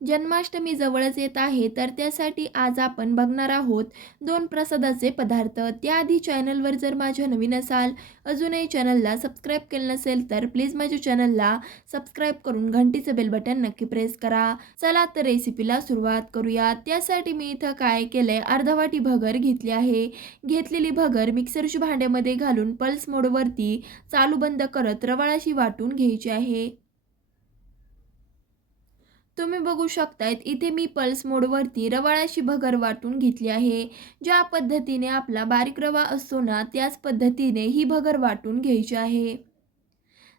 जन्माष्टमी जवळच येत आहे तर त्यासाठी आज आपण बघणार आहोत दोन प्रसादाचे पदार्थ. त्याआधी चॅनलवर जर माझ्या नवीन असाल अजूनही चॅनलला सबस्क्राईब केलं नसेल तर प्लीज माझ्या चॅनलला सबस्क्राईब करून घंटीचं बेल बटन नक्की प्रेस करा. चला तर रेसिपीला सुरुवात करूया. त्यासाठी मी इथं काय केलंय आहे अर्धवाटी भगर घेतली आहे. घेतलेली भगर मिक्सरच्या भांड्यामध्ये घालून पल्स मोडवरती चालू बंद करत रवाळाशी वाटून घ्यायची आहे. तुम्ही बघू शकतायत इथे मी पल्स मोडवरती रवाळाशी भगर वाटून घेतली आहे. ज्या पद्धतीने आपला बारीक रवा असतो ना त्याच पद्धतीने ही भगर वाटून घ्यायची आहे.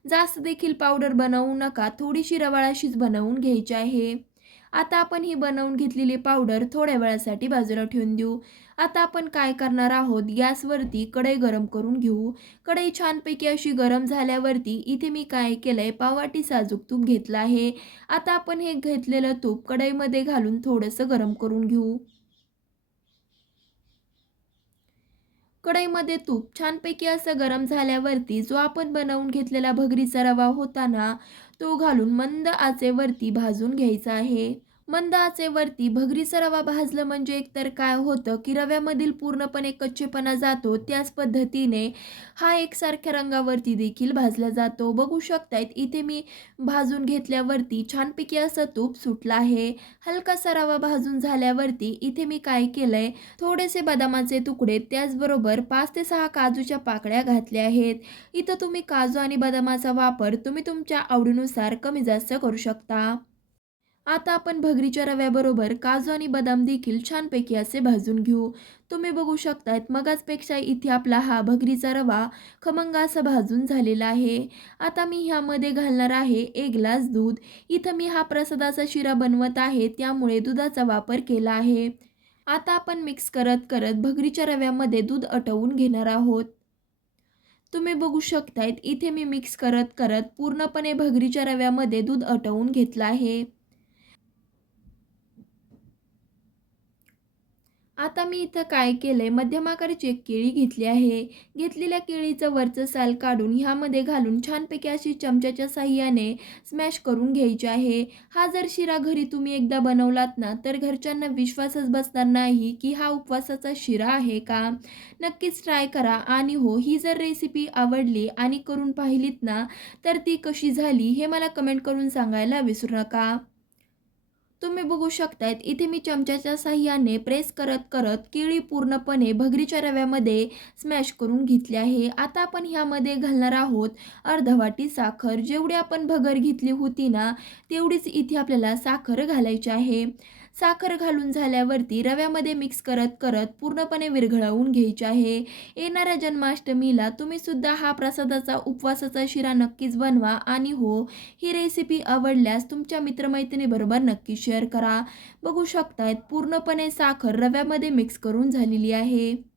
जास्त देखील पावडर बनवू नका थोडीशी रवाळाशीच बनवून घ्यायची आहे. आता आपण ही बनवून घेतलेली पावडर थोड्या वेळासाठी बाजूला ठेवून देऊ. आता आपण काय करणार आहोत? गॅसवरती कढई गरम करून घेऊ. कढई छानपैकी अशी गरम झाल्यावरती इथे मी काय केलं आहे पावाटी साजूक तूप घेतलं आहे. आता आपण हे घेतलेलं तूप कढईमध्ये घालून थोडंसं गरम करून घेऊ. कढईमध्ये तूप छानपैकी असं गरम झाल्यावरती जो आपण बनवून घेतलेला भगरीचा रवा होता ना तो घालून मंद आचेवरती भाजून घ्यायचा आहे. मंद आचेवरती भगरीचा रवा भाजलं म्हणजे एकतर काय होतं? की रव्यामधील पूर्णपणे कच्चेपणा जातो त्याच पद्धतीने हा एकसारख्या रंगावरती देखील भाजला जातो. बघू शकतायत इथे मी भाजून घेतल्यावरती छानपैकी असं तूप सुटलं आहे. हलकासा रवा भाजून झाल्यावरती इथे मी काय केलंय? थोडेसे बदामाचे तुकडे त्याचबरोबर पाच ते सहा काजूच्या पाकळ्या घातल्या आहेत. इथं तुम्ही काजू आणि बदामाचा वापर तुम्ही तुमच्या आवडीनुसार कमी जास्त करू शकता. आता आपण भगरीच्या रव्याबरोबर काजू आणि बदाम देखील छानपैकी असे भाजून घेऊ. तुम्ही बघू शकतायत मगाचपेक्षा इथे आपला हा भगरीचा रवा खमंग असा भाजून झालेला आहे. आता मी ह्यामध्ये घालणार आहे एक ग्लास दूध. इथं मी हा प्रसादाचा शिरा बनवत आहे त्यामुळे दुधाचा वापर केला आहे. आता आपण मिक्स करत करत भगरीच्या रव्यामध्ये दूध अटवून घेणार आहोत. तुम्ही बघू शकतायत इथे मी मिक्स करत करत पूर्णपणे भगरीच्या रव्यामध्ये दूध अटवून घेतलं आहे. आता मी इथं काय केलं मध्यम आकाराची एक केळी घेतली आहे घेतलेल्या केळीचं वरचं साल काढून ह्यामध्ये घालून छानपैकी अशी चमच्याच्या साह्याने स्मॅश करून घ्यायची आहे. हा जर शिरा घरी तुम्ही एकदा बनवलात ना तर घरच्यांना विश्वासच बसणार नाही की हा उपवासाचा शिरा आहे का? नक्कीच ट्राय करा. आणि हो ही जर रेसिपी आवडली आणि करून पाहिलीत ना तर ती कशी झाली हे मला कमेंट करून सांगायला विसरू नका. तुम्ही बघू शकतायत इथे मी चमच्याच्या साह्याने प्रेस करत करत केळी पूर्णपणे भगरीच्या रव्यामध्ये स्मॅश करून घेतली आहे. आता आपण ह्यामध्ये घालणार आहोत अर्धवाटी साखर. जेवढी आपण भगर घेतली होती ना तेवढीच इथे आपल्याला साखर घालायची आहे. साखर घालून झाल्यावरती रव्यामध्ये मिक्स करत करत पूर्णपणे विरघळवून घ्यायचे आहे. येणाऱ्या जन्माष्टमीला तुम्ही सुद्धा हा प्रसादाचा उपवासाचा शिरा नक्कीच बनवा आणि हो ही रेसिपी आवडल्यास तुमच्या मित्रमैत्रिणीबरोबर नक्की शेअर करा. बघू शकतायत पूर्णपणे साखर रव्यामध्ये मिक्स करून झालेली आहे.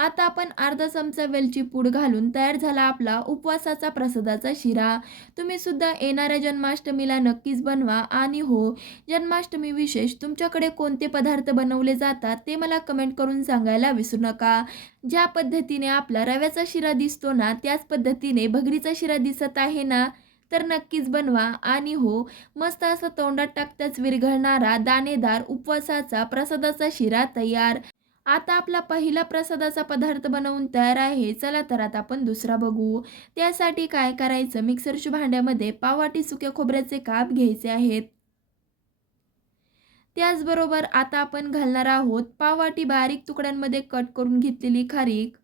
आता आपण अर्धा चमचा वेलची पूड घालून तयार झाला आपला उपवासाचा प्रसादाचा शिरा. तुम्ही सुद्धा येणाऱ्या जन्माष्टमीला नक्कीच बनवा आणि हो जन्माष्टमी विशेष तुमच्याकडे कोणते पदार्थ बनवले जातात ते मला कमेंट करून सांगायला विसरू नका. ज्या पद्धतीने आपला रव्याचा शिरा दिसतो ना त्याच पद्धतीने भगरीचा शिरा दिसत आहे ना तर नक्कीच बनवा आणि हो मस्त असा तोंडात टाकताच विरघळणारा दाणेदार उपवासाचा प्रसादाचा शिरा तयार. आता आपला पहिला प्रसादाचा पदार्थ बनवून तयार आहे. चला तर आता आपण दुसरा बघू. त्यासाठी काय करायचं? मिक्सरच्या भांड्यामध्ये पावाटी सुक्या खोबऱ्याचे काप घ्यायचे आहेत. त्याचबरोबर आता आपण घालणार आहोत पाववाटी बारीक तुकड्यांमध्ये कट करून घेतलेली खारीक.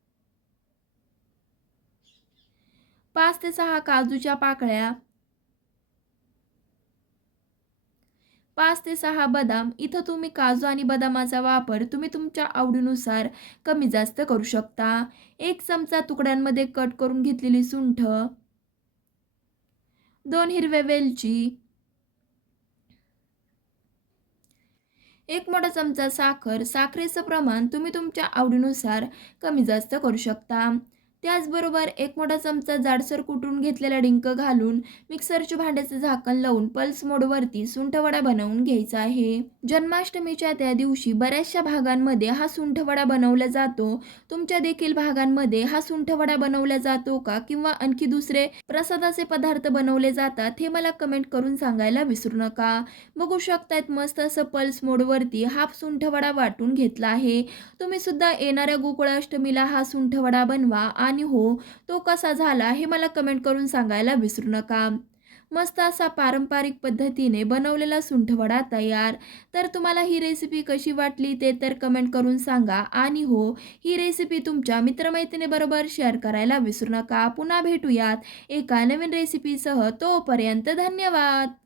पाच ते सहा काजूच्या पाकळ्या पाच ते सहा बदाम इथं तुम्ही काजू आणि बदामाचा वापर तुम्ही तुमच्या आवडीनुसार कमी जास्त करू शकता. एक चमचा तुकड्यांमध्ये कट करून घेतलेली सुंठ दोन हिरव्या वेलची एक मोठा चमचा साखर. साखरेचं प्रमाण तुम्ही तुमच्या आवडीनुसार कमी जास्त करू शकता. त्याचबरोबर एक मोठा चमचा जाडसर कुटून घेतलेला डिंक घालून मिक्सरच्या भांड्याचं झाकण लावून पल्स मोडवरती सुंठवडा बनवून घ्यायचा आहे. जन्माष्टमीच्या त्या दिवशी बऱ्याचशा भागांमध्ये हा सुंठवडा बनवला जातो. तुमच्या देखील भागांमध्ये हा सुंठवडा बनवला जातो का? किंवा आणखी दुसरे प्रसादाचे पदार्थ बनवले जातात हे मला कमेंट करून सांगायला विसरू नका. बघू शकतायत मस्त असं पल्स मोडवरती हा सुंठवडा वाटून घेतला आहे. तुम्ही सुद्धा येणाऱ्या गोकुळाष्टमीला हा सुंठवडा बनवा आणि आणि हो. तो कसा झाला हे मला कमेंट करून सांगायला विसरू नका. मस्त असा पारंपरिक पद्धतीने बनवलेला सुंठवडा तयार. तर तुम्हाला ही रेसिपी कशी वाटली ते तर कमेंट करून सांगा. आणि हो ही रेसिपी तुमच्या मित्रमैत्रिणीबरोबर शेअर करायला विसरू नका. पुन्हा भेटूयात एका नवीन रेसिपीसह तोपर्यंत धन्यवाद!